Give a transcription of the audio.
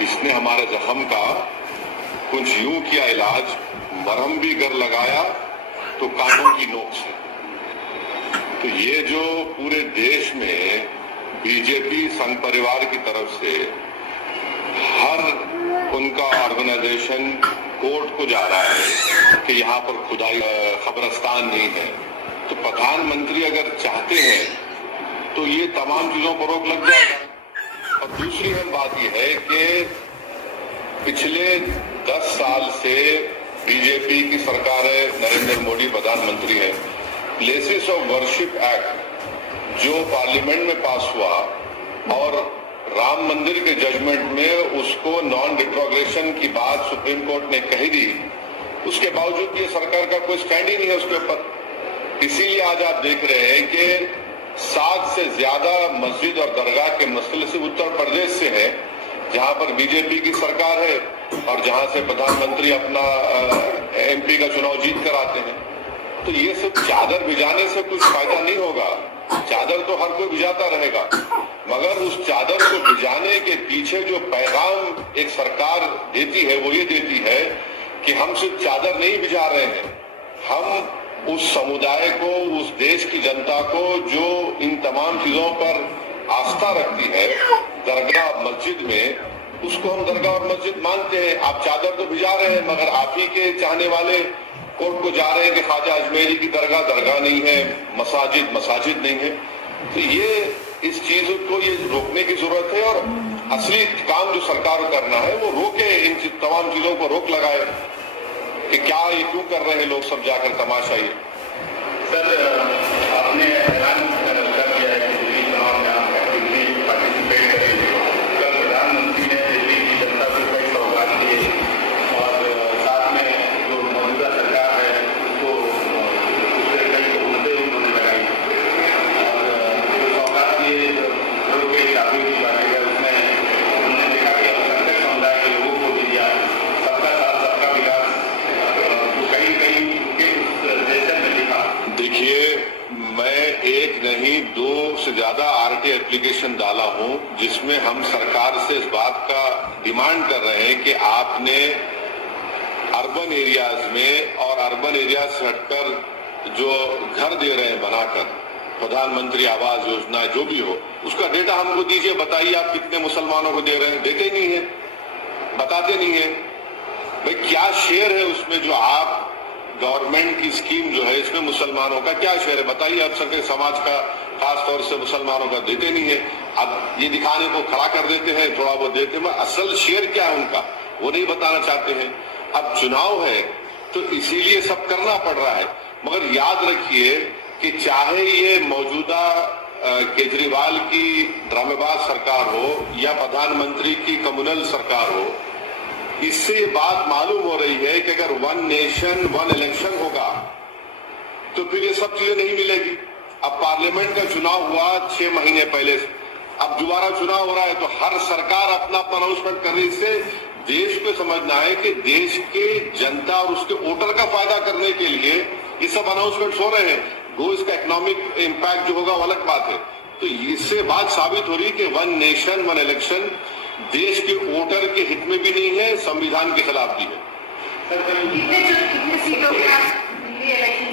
इसने हमारे जख्म का कुछ यूं किया इलाज, मरहम भी कर लगाया तो कानों की नोक से। तो ये जो पूरे देश में बीजेपी संघ परिवार की तरफ से हर उनका ऑर्गेनाइजेशन कोर्ट को जा रहा है कि यहाँ पर खुदाई कब्रिस्तान नहीं है, तो प्रधानमंत्री अगर चाहते हैं तो ये तमाम चीजों पर रोक लग जाएगा। और दूसरी अहम बात यह है कि पिछले 10 साल से बीजेपी की सरकार है, नरेंद्र मोदी प्रधानमंत्री है। प्लेसेस ऑफ वर्शिप एक्ट जो पार्लियामेंट में पास हुआ और राम मंदिर के जजमेंट में उसको नॉन रिट्रोग्रेशन की बात सुप्रीम कोर्ट ने कही दी, उसके बावजूद ये सरकार का कोई स्टैंड ही नहीं है उसके ऊपर। इसीलिए आज आप देख रहे हैं कि 7 से ज्यादा मस्जिद और दरगाह के मसले सिर्फ उत्तर प्रदेश से है, जहां पर बीजेपी की सरकार है और जहां से प्रधानमंत्री अपना एमपी का चुनाव जीत कर आते हैं। तो ये सिर्फ चादर भिजाने से कुछ फायदा नहीं होगा। चादर तो हर कोई भिजाता रहेगा, मगर उस चादर को भिजाने के पीछे जो पैगाम एक सरकार देती है वो ये देती है कि हम सिर्फ चादर नहीं भिजा रहे हैं, हम उस समुदाय को, उस देश की जनता को जो इन तमाम चीजों पर आस्था रखती है, दरगाह मस्जिद में, उसको हम दरगाह और मस्जिद मानते हैं। आप चादर तो भिजा रहे हैं, मगर आप ही के चाहने वाले कोर्ट को जा रहे हैं कि ख्वाजा अजमेरी की दरगाह दरगाह नहीं है, मसाजिद मसाजिद नहीं है। तो ये इस चीज को ये रोकने की जरूरत है और असली काम जो सरकार को करना है वो रोके, इन तमाम चीजों को रोक लगाए कि क्या ये क्यों कर रहे हैं लोग सब जाकर तमाशा। ये सर आपने ऐलान कर दिया है कि दिल्ली चुनाव में आप एक्टिवली पार्टिसिपेट करेंगे। कल प्रधानमंत्री ने दिल्ली की जनता को कई सौगात दिए और साथ में जो मौजूदा सरकार है उसको उससे कई सहूलतें उन्होंने लगाई और सौगात दिए के चाबी की बात है उसमें उन्होंने देखा कि अल्पसंख्यक समुदाय के लोगों को भी दिया, सबका साथ सबका विकास कहीं कहीं के सेशन में लिखा। देखिए, मैं एक नहीं 2 से ज्यादा आरटी एप्लीकेशन डाला हूं जिसमें हम सरकार से इस बात का डिमांड कर रहे हैं कि आपने अर्बन एरियाज में और अर्बन एरियाज से हटकर जो घर दे रहे हैं बनाकर, प्रधानमंत्री आवास योजना जो भी हो, उसका डेटा हमको दीजिए, बताइए आप कितने मुसलमानों को दे रहे हैं। देते ही नहीं है, बताते नहीं है भाई क्या शेयर है उसमें, जो आप गवर्नमेंट की स्कीम जो है इसमें मुसलमानों का क्या शेयर है बताइए। आप सबके समाज का खास तौर से मुसलमानों का देते नहीं है। अब ये दिखाने को खड़ा कर देते हैं, थोड़ा बहुत देते हैं, असल शेयर क्या है उनका वो नहीं बताना चाहते हैं। अब चुनाव है तो इसीलिए सब करना पड़ रहा है, मगर याद रखिए कि चाहे ये मौजूदा केजरीवाल की ड्रामेबाज सरकार हो या प्रधानमंत्री की कम्युनल सरकार हो, इससे ये बात मालूम हो रही है कि अगर 1 नेशन 1 इलेक्शन होगा तो फिर ये सब चीजें नहीं मिलेगी। अब पार्लियामेंट का चुनाव हुआ 6 महीने पहले, अब दोबारा चुनाव हो रहा है तो हर सरकार अपना अनाउंसमेंट कर रही है। इससे देश को समझना है कि देश के जनता और उसके वोटर का फायदा करने के लिए ये सब अनाउंसमेंट हो रहे हैं। वो इसका इकोनॉमिक इम्पैक्ट जो होगा वो अलग बात है। तो इससे बात साबित हो रही है कि 1 नेशन 1 इलेक्शन देश के वोटर के हित में भी नहीं है, संविधान के खिलाफ भी है। कितने सीटों पर दिल्ली इलेक्शन